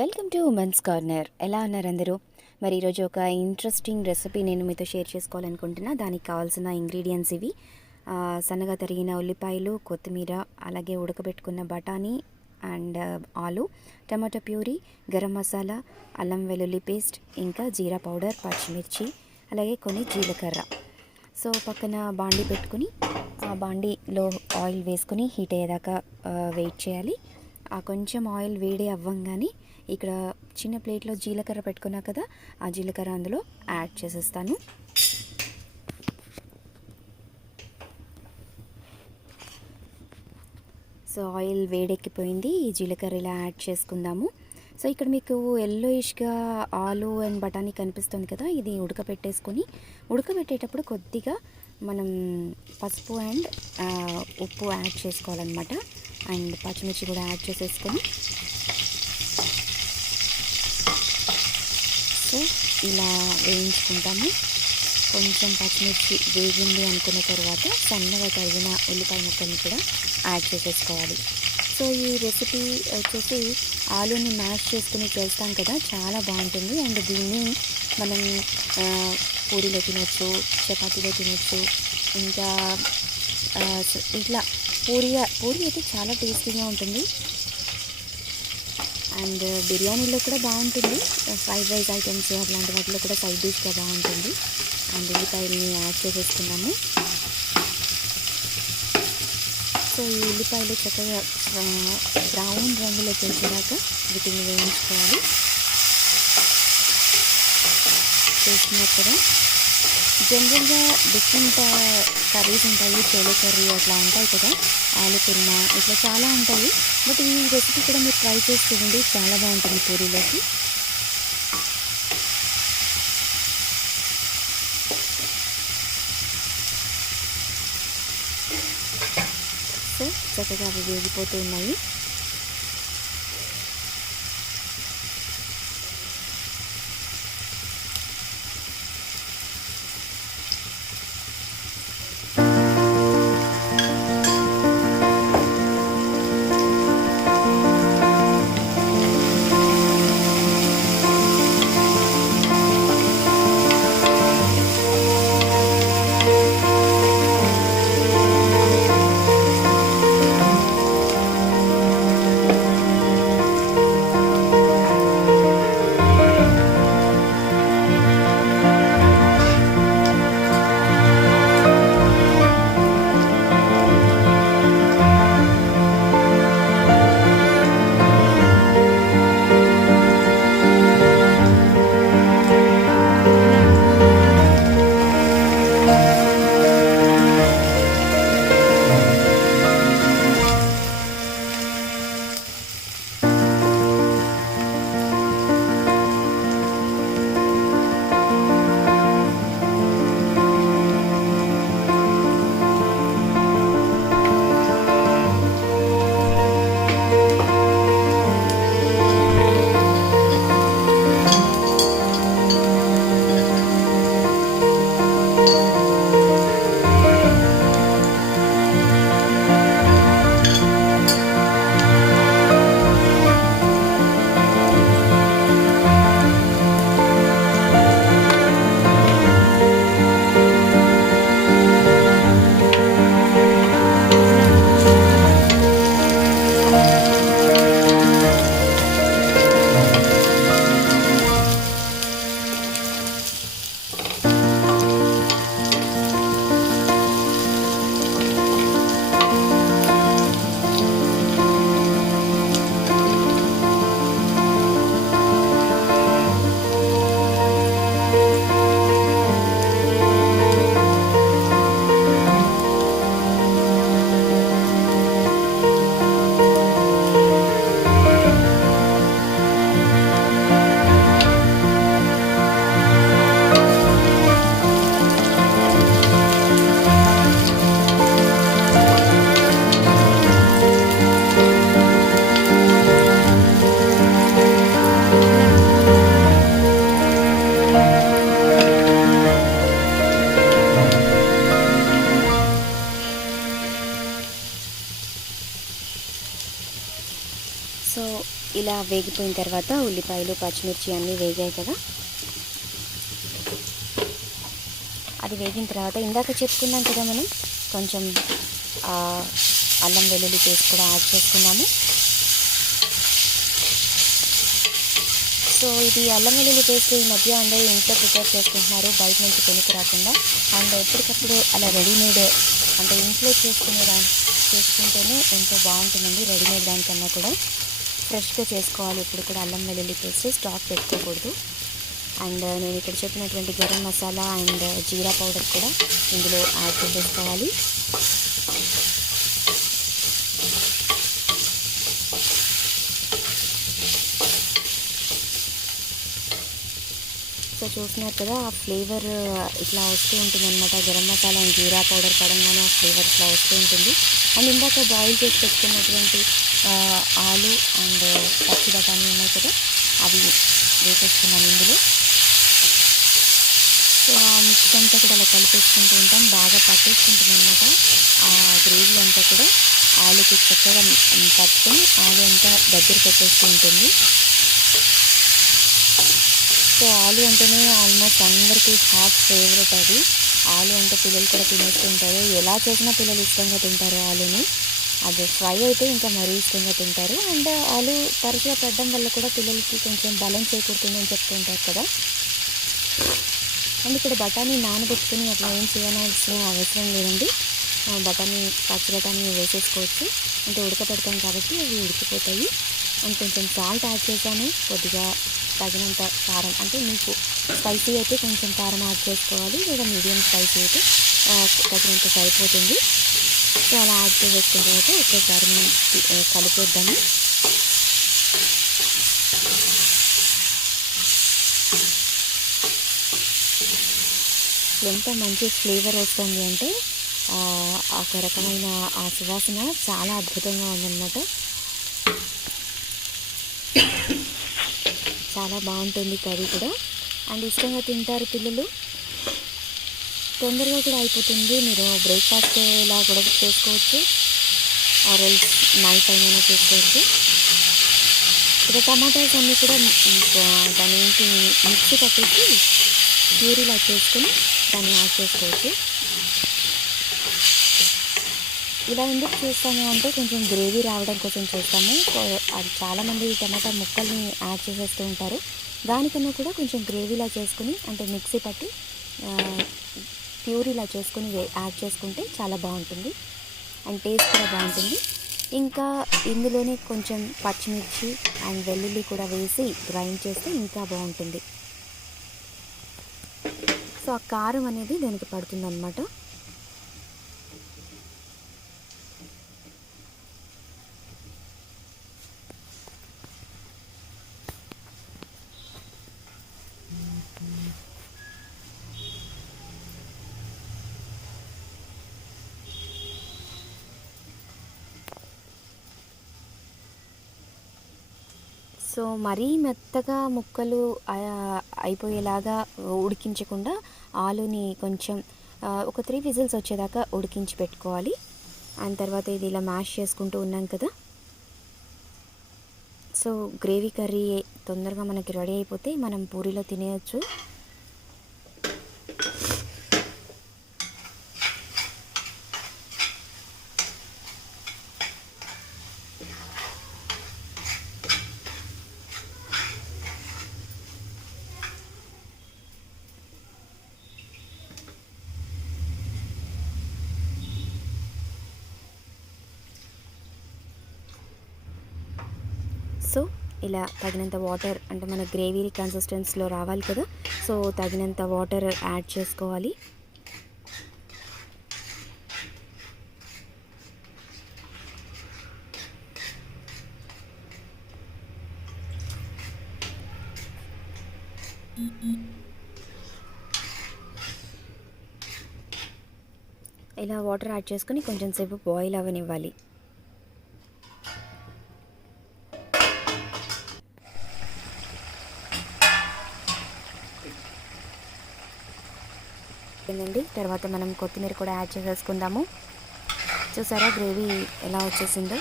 Welcome to women's corner. ఎలా ఉన్నారు అందరూ? మరి ఈరోజు ఒక ఇంట్రెస్టింగ్ రెసిపీ నేను మీతో షేర్ చేసుకోవాలనుకుంటున్నా. దానికి కావాల్సిన ఇంగ్రీడియంట్స్ ఇవి: సన్నగా తరిగిన ఉల్లిపాయలు, కొత్తిమీర, అలాగే ఉడకబెట్టుకున్న బఠానీ అండ్ ఆలు, టమాటో ప్యూరీ, గరం మసాలా, అల్లం వెల్లుల్లి పేస్ట్, ఇంకా జీరా పౌడర్, పచ్చిమిర్చి, అలాగే కొన్ని జీలకర్ర. సో పక్కన బాండీ పెట్టుకుని ఆ బాండీలో ఆయిల్ వేసుకుని హీట్ అయ్యేదాకా వెయిట్ చేయాలి. ఆ కొంచెం ఆయిల్ వేడి అవ్వంగానే ఇక్కడ చిన్న ప్లేట్లో జీలకర్ర పెట్టుకున్నా కదా, ఆ జీలకర్ర అందులో యాడ్ చేసేస్తాను. సో ఆయిల్ వేడెక్కిపోయింది, ఈ జీలకర్ర ఇలా యాడ్ చేసుకుందాము. సో ఇక్కడ మీకు ఎల్లోయిష్గా ఆలు అండ్ బఠానీ కనిపిస్తుంది కదా, ఇది ఉడకబెట్టేటప్పుడు కొద్దిగా మనం పసుపు అండ్ ఉప్పు యాడ్ చేసుకోవాలన్నమాట. అండ్ పచ్చిమిర్చి కూడా యాడ్ చేసేసుకొని సో ఇలా వేయించుకుంటాము. కొంచెం పచ్చిమిర్చి వేగింది అనుకున్న తర్వాత సన్నగా తరిగిన ఉల్లిపాయ ముక్కల్ని కూడా యాడ్ చేసేసుకోవాలి. సో ఈ రెసిపీ వచ్చేసి ఆలూని మ్యాష్ చేసుకుని చేస్తాం కదా, చాలా బాగుంటుంది. అండ్ దీన్ని మనం పూరీలో తినొచ్చు, చపాతీలో తినొచ్చు, ఇంకా ఇట్లా పూరీ అయితే చాలా టేస్టీగా ఉంటుంది. అండ్ బిర్యానీలో కూడా బాగుంటుంది, ఫ్రైడ్ రైస్ ఐటమ్స్ అట్లాంటి వాటిలో కూడా సైడ్ డిష్గా బాగుంటుంది. అండ్ ఉల్లిపాయలని యాడ్ చేసేసుకున్నాము. సో ఈ ఉల్లిపాయలు చక్కగా బ్రౌన్ రంగులోకి వచ్చేదాకా వీటిని వేయించుకోవాలి. చేసినాక కదా జనరల్గా డిఫరెంట్ కర్రీస్ ఉంటాయి, చోలే కర్రీ అట్లా ఉంటాయి కదా, ఆలు కుర్మా ఇట్లా చాలా ఉంటాయి. బట్ ఈ రెసిపీ కూడా మీరు ట్రై చేసి చూడండి, చాలా బాగుంటుంది పూరీలోకి. సో చక్కగా అవి వేగిపోతూ ఉన్నాయి. వేగిపోయిన తర్వాత ఉల్లిపాయలు పచ్చిమిర్చి అన్నీ వేగాయి కదా, అది వేగిన తర్వాత ఇందాక చెప్పుకున్నాం కదా మనం కొంచెం అల్లం వెల్లుల్లి పేస్ట్ కూడా యాడ్ చేసుకున్నాము. సో ఇది అల్లం వెల్లుల్లి పేస్ట్ ఈ మధ్య అందరూ ఇంట్లో ప్రిపేర్ చేసుకుంటున్నారు, బయట నుంచి కొనుక్కు రాకుండా. అండ్ ఎప్పటికప్పుడు అలా రెడీమేడ్ అంటే ఇంట్లో చేసుకుంటేనే ఎంతో బాగుంటుందండి. రెడీమేడ్ దానికన్నా కూడా ఫ్రెష్గా చేసుకోవాలి. ఇప్పుడు కూడా అల్లం వెల్లుల్లి పేస్ట్ స్టాక్ పెట్టుకోకూడదు. అండ్ నేను ఇక్కడ చెప్పినటువంటి garam masala and jeera powder కూడా ఇందులో యాడ్ చేసేసుకోవాలి. సో చూస్తున్నారు కదా, ఆ ఫ్లేవర్ ఇట్లా వస్తూ ఉంటుంది అనమాట. Garam masala and jeera powder పడంగానే ఆ ఫ్లేవర్ ఇట్లా వస్తూ ఉంటుంది. అండ్ ఇందాక బాయిల్ చేసి పెట్టుకున్నటువంటి ఆలు అండ్ పచ్చి బఠానీ ఉన్నాయి కదా, అవి వేసేసుకున్నాను ఇందులో. సో ఆ మిక్స్ అంతా కూడా అలా కలిపేసుకుంటూ ఉంటాం, బాగా పట్టేసుకుంటుంది అనమాట. ఆ గ్రేవీ అంతా కూడా ఆలుకి చక్కగా పట్టుకొని ఆలు అంతా దగ్గర పెట్టేస్తూ ఉంటుంది. సో ఆలు అంటేనే ఆల్మోస్ట్ అందరికీ హాట్ ఫేవరెట్. అది ఆలు అంటే పిల్లలు కూడా తినేస్తుంటారు. ఎలా చేసినా పిల్లలు ఇష్టంగా తింటారు ఆలుని. అది ఫ్రై అయితే ఇంకా మరీ ఇష్టంగా తింటారు. అండ్ ఆలు తరచుగా పెట్టడం వల్ల కూడా పిల్లలకి కొంచెం బలం చేకూరుతుందని చెప్తూ ఉంటారు కదా. అండ్ ఇక్కడ బఠానీ నానబెట్టుకుని అట్లా ఏం చేయాల్సిన అవసరం లేదండి. పచ్చి బఠానీ వేసేసుకోవచ్చు, అంటే ఉడకపెడతాం కాబట్టి అవి ఉడికిపోతాయి. అండ్ కొంచెం సాల్ట్ యాడ్ చేశాను, కొద్దిగా తగినంత కారం, అంటే మీకు స్పైసీ అయితే కొంచెం కారం యాడ్ చేసుకోవాలి, లేదా మీడియం స్పైసీ అయితే తగినంత సరిపోతుంది. సో అలా యాడ్ చేసేసుకున్న తర్వాత ఒక్కసారి మనం కలిపేద్దాము. ఎంత మంచి ఫ్లేవర్ వస్తుంది అంటే ఒక రకమైన ఆ సువాసన చాలా అద్భుతంగా ఉందన్నమాట. చాలా బాగుంటుంది కర్రీ కూడా, అండ్ ఇష్టంగా తింటారు పిల్లలు. తొందరగా కూడా అయిపోతుంది. మీరు బ్రేక్ఫాస్ట్ ఇలా కూడా చేసుకోవచ్చు, ఆర్ ఎల్స్ నైట్ టైం అయినా చేసుకోవచ్చు. ఇక్కడ టమాటాస్ అన్నీ కూడా దాని ఏంటి మిక్సీ పట్టేసి ప్యూరీలా చేసుకొని దాన్ని యాడ్ చేసుకోవచ్చు. ఇలా ఎందుకు చేస్తాము అంటే కొంచెం గ్రేవీ రావడం కోసం చేస్తాము. అది చాలామంది టమాటా ముక్కల్ని యాడ్ చేసేస్తూ ఉంటారు. దానికన్నా కూడా కొంచెం గ్రేవీలా చేసుకుని, అంటే మిక్సీ పట్టి ప్యూరీలా చేసుకుని యాడ్ చేసుకుంటే చాలా బాగుంటుంది, అండ్ టేస్ట్ కూడా బాగుంటుంది. ఇంకా ఇందులోనే కొంచెం పచ్చిమిర్చి అండ్ వెల్లుల్లి కూడా వేసి గ్రైండ్ చేస్తే ఇంకా బాగుంటుంది. సో ఆ కారం అనేది దానికి పడుతుంది అన్నమాట. సో మరీ మెత్తగా ముక్కలు అయిపోయేలాగా ఉడికించకుండా ఆలుని కొంచెం ఒక 3 విజిల్స్ వచ్చేదాకా ఉడికించి పెట్టుకోవాలి. అండ్ తర్వాత ఇది ఇలా మ్యాష్ చేసుకుంటూ ఉన్నాం కదా. సో గ్రేవీ కర్రీ తొందరగా మనకి రెడీ అయిపోతే మనం పూరీలో తినేయచ్చు. సో ఇలా తగినంత వాటర్, అంటే మన గ్రేవీ కన్సిస్టెన్సీలో రావాలి కదా, సో తగినంత వాటర్ యాడ్ చేసుకోవాలి. ఇలా వాటర్ యాడ్ చేసుకుని కొంచెం సేపు బాయిల్ అవ్వనివ్వాలి. తర్వాత మనం కొత్తిమీర కూడా యాడ్ చేసేసుకుందాము. చూసారా గ్రేవీ ఎలా వచ్చేసిందో.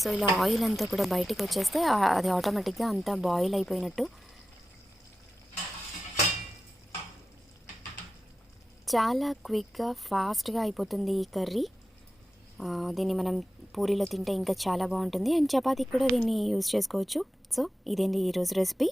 సో ఇలా ఆయిల్ అంతా కూడా బయటికి వచ్చేస్తే అది ఆటోమేటిక్గా అంతా బాయిల్ అయిపోయినట్టు. చాలా క్విక్గా ఫాస్ట్గా అయిపోతుంది ఈ కర్రీ. దీన్ని మనం పూరీలో తింటే ఇంకా చాలా బాగుంటుంది, అండ్ చపాతీకి కూడా దీన్ని యూస్ చేసుకోవచ్చు. సో ఇదేంటి ఈరోజు రెసిపీ.